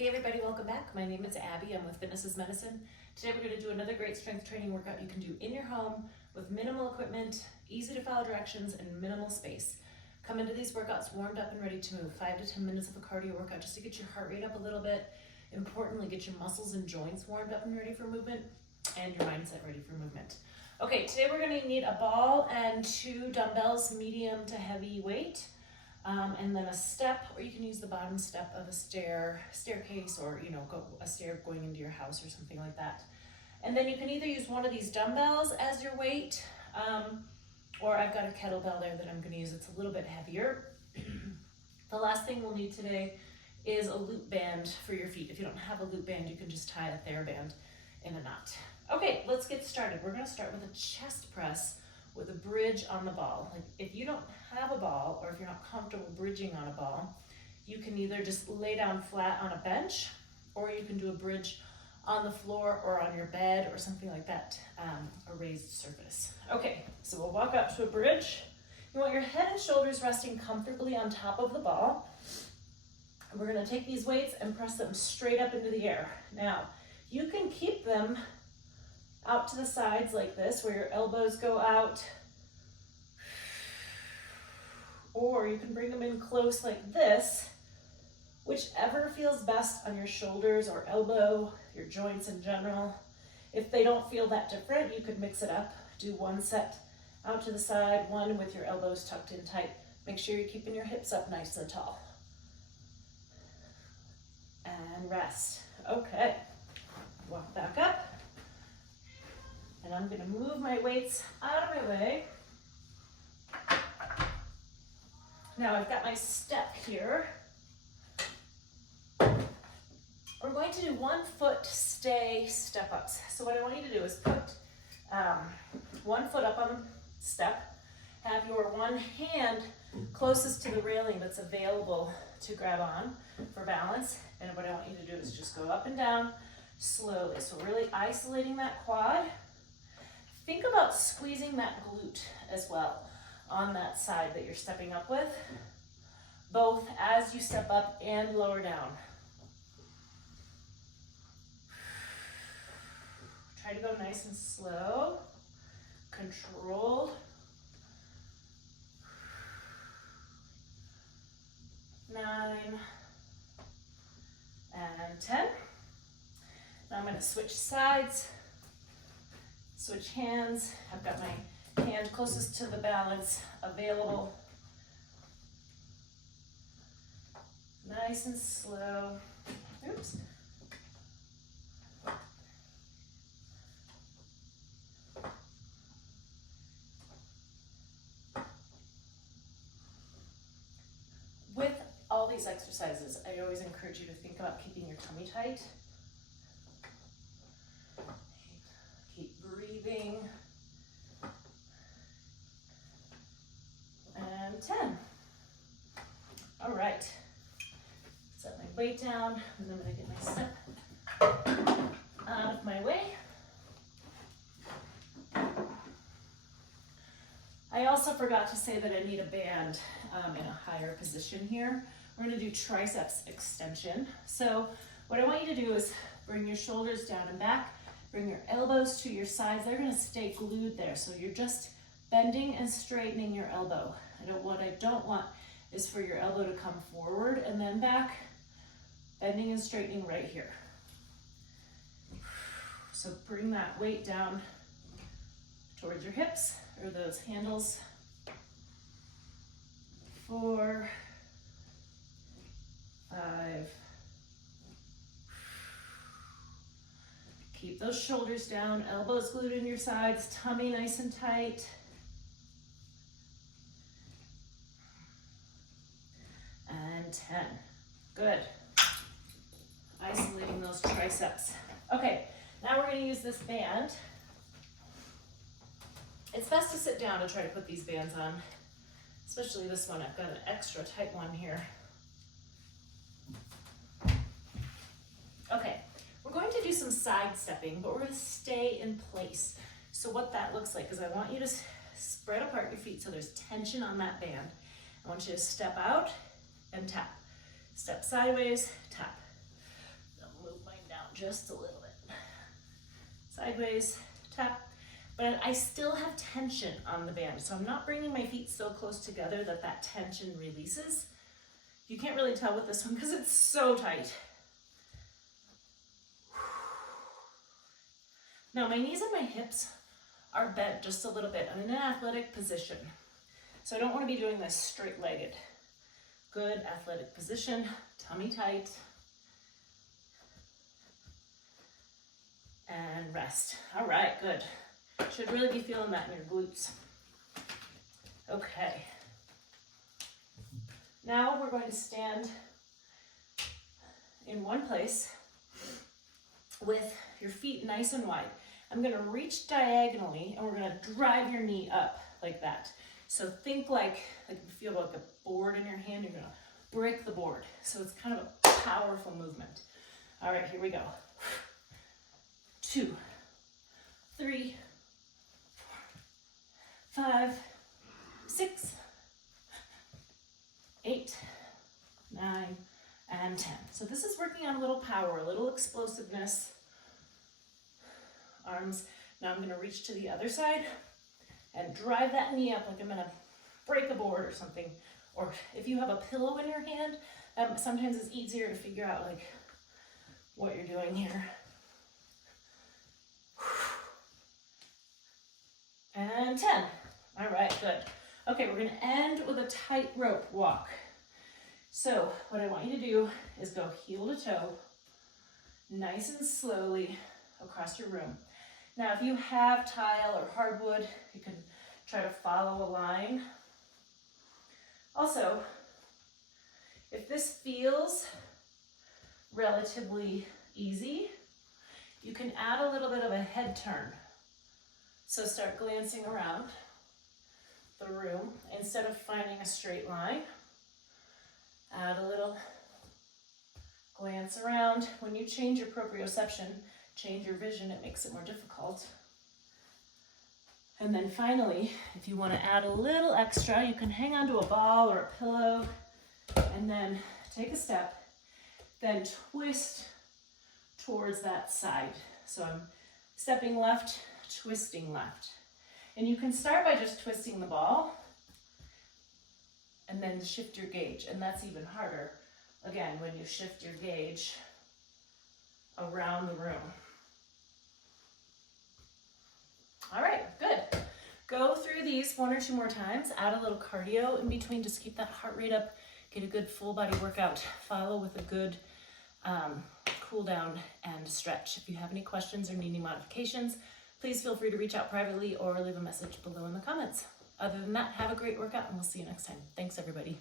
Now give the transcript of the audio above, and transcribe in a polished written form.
Hey everybody, welcome back. My name is Abby. I'm with Fitness is Medicine. Today we're going to do another great strength training workout you can do in your home with minimal equipment, easy to follow directions, and minimal space. Come into these workouts warmed up and ready to move. 5 to 10 minutes of a cardio workout just to get your heart rate up a little bit. Importantly, get your muscles and joints warmed up and ready for movement, and your mindset ready for movement. Okay, today we're going to need a ball and 2 dumbbells, medium to heavy weight. And then a step, or you can use the bottom step of a staircase, or go a stair going into your house or something like that. And then you can either use one of these dumbbells as your weight, or I've got a kettlebell there that I'm going to use. It's a little bit heavier. The last thing we'll need today is a loop band for your feet. If you don't have a loop band, you can just tie a TheraBand in a knot. Okay, let's get started. We're going to start with a chest press with a bridge on the ball. Like if you don't have a ball, or if you're not comfortable bridging on a ball, you can either just lay down flat on a bench, or you can do a bridge on the floor or on your bed or something like that, a raised surface. Okay, so we'll walk up to a bridge. You want your head and shoulders resting comfortably on top of the ball. We're gonna take these weights and press them straight up into the air. Now, you can keep them out to the sides like this, where your elbows go out, or you can bring them in close like this, whichever feels best on your shoulders or elbow, your joints in general. If they don't feel that different, you could mix it up. Do one set out to the side, one with your elbows tucked in tight. Make sure you're keeping your hips up nice and tall. And rest. Okay, walk back up. And I'm going to move my weights out of my way. Now I've got my step here. We're going to do 1 foot stay step ups. So what I want you to do is put 1 foot up on the step, have your one hand closest to the railing that's available to grab on for balance. And what I want you to do is just go up and down slowly. So really isolating that quad. Think about squeezing that glute as well on that side that you're stepping up with, both as you step up and lower down. Try to go nice and slow, controlled. 9 and 10. Now I'm going to switch sides. Switch hands. I've got my hand closest to the balance available. Nice and slow. Oops. With all these exercises, I always encourage you to think about keeping your tummy tight. Breathing. And 10. All right. Set my weight down, and then I'm going to get my step out of my way. I also forgot to say that I need a band in a higher position here. We're going to do triceps extension. So what I want you to do is bring your shoulders down and back. Bring your elbows to your sides. They're going to stay glued there. So you're just bending and straightening your elbow. What I don't want is for your elbow to come forward and then back. Bending and straightening right here. So bring that weight down towards your hips or those handles. 4, 5. Keep those shoulders down, elbows glued in your sides, tummy nice and tight. And 10. Good. Isolating those triceps. Okay, now we're going to use this band. It's best to sit down to try to put these bands on, especially this one. I've got an extra tight one here. Okay. We're going to do some side stepping, but we're going to stay in place. So what that looks like is I want you to spread apart your feet so there's tension on that band. I want you to step out and tap. Step sideways, tap. just a little bit. Sideways, tap. But I still have tension on the band, so I'm not bringing my feet so close together that that tension releases. You can't really tell with this one because it's so tight. Now my knees and my hips are bent just a little bit. I'm in an athletic position, so I don't want to be doing this straight-legged. Good athletic position, tummy tight. And rest. All right, good. Should really be feeling that in your glutes. Okay. Now we're going to stand in one place with your feet nice and wide. I'm going to reach diagonally and we're going to drive your knee up like that. So think like you feel like a board in your hand, you're going to break the board. So it's kind of a powerful movement. All right, here we go. 2, 3, 4, 5, 6, 8, 9, and 10. So this is working on a little power, a little explosiveness. Arms. Now I'm going to reach to the other side and drive that knee up like I'm going to break a board or something. Or if you have a pillow in your hand, sometimes it's easier to figure out like what you're doing here. And 10. All right, good. Okay, we're going to end with a tightrope walk. So what I want you to do is go heel to toe, nice and slowly across your room. Now, if you have tile or hardwood, you can try to follow a line. Also, if this feels relatively easy, you can add a little bit of a head turn. So start glancing around the room instead of finding a straight line. Add a little glance around. When you change your proprioception, change your vision, it makes it more difficult. And then finally, if you want to add a little extra, you can hang onto a ball or a pillow and then take a step, then twist towards that side. So I'm stepping left, twisting left. And you can start by just twisting the ball and then shift your gauge. And that's even harder, again, when you shift your gauge around the room. All right, good. Go through these 1 or 2 more times. Add a little cardio in between. Just keep that heart rate up. Get a good full body workout. Follow with a good cool down and stretch. If you have any questions or need any modifications, please feel free to reach out privately or leave a message below in the comments. Other than that, have a great workout and we'll see you next time. Thanks, everybody.